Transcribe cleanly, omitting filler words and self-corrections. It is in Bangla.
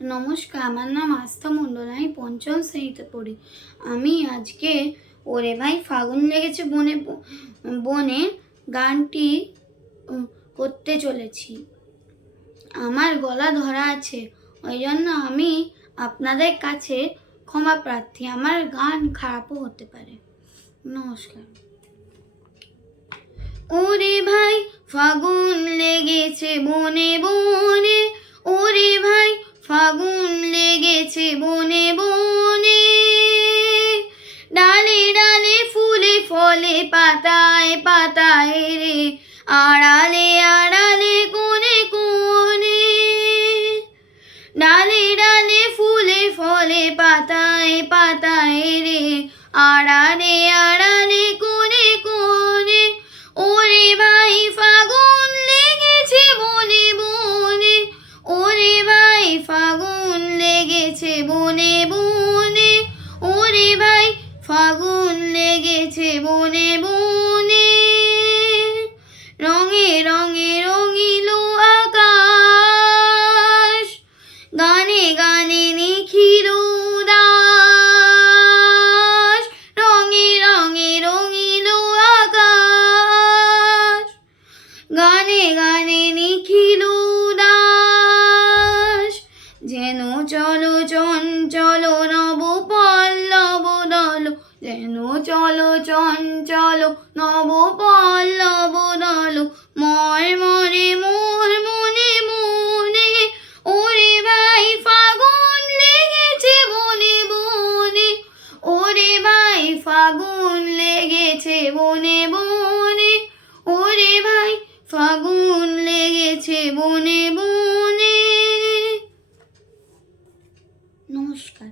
নমস্কার, আমার নাম আস্থা মণ্ডল। আমি পঞ্চম শ্রেণীতে পড়ি। আমি আজকে ওরে ভাই ফাগুন লেগেছে বনে বনে গানটি করতে চলেছি। আমার গলা ধরা আছে, ওই জন্য আমি আপনাদের কাছে ক্ষমা প্রার্থী। আমার গান খারাপও হতে পারে। নমস্কার। ওরে ভাই ফাগুন লেগেছে বনে বনে, ওরে ভাই ফাগুন লেগেছে বনে বনে, ডালে ডালে ফুলে ফলে পাতায় পাতায় রে, আড়ালে আড়ালে কোণে কোণে, ডালে ডালে ফুলে ফলে পাতায় পাতায় রে, আড়ালে আড়ালে কোণে কোণে, ওরে ভাই ফাগুন লেগেছে বনে বনে, ওরে ভাই ফাগুন লেগেছে বনে বনে, ওরে ভাই ফাগুন লেগেছে বনে বনে, রঙে রঙে রঙিল আকাশ, গানে গানে নিখিল উদাস, রঙে রঙে রঙিল আকাশ, গানে গানে নিখিল উদাস, যেন চলো চঞ্চল নব পল্লব দল, যেন চলো চঞ্চল নব পল্লব দল, মর্মরে মোর মনে মনে, ওরে ভাই ফাগুন লেগেছে বনে বনে, ওরে ভাই ফাগুন লেগেছে বনে বনে, ওরে ভাই ফাগুন লেগেছে বনে বনে। নমস্কার।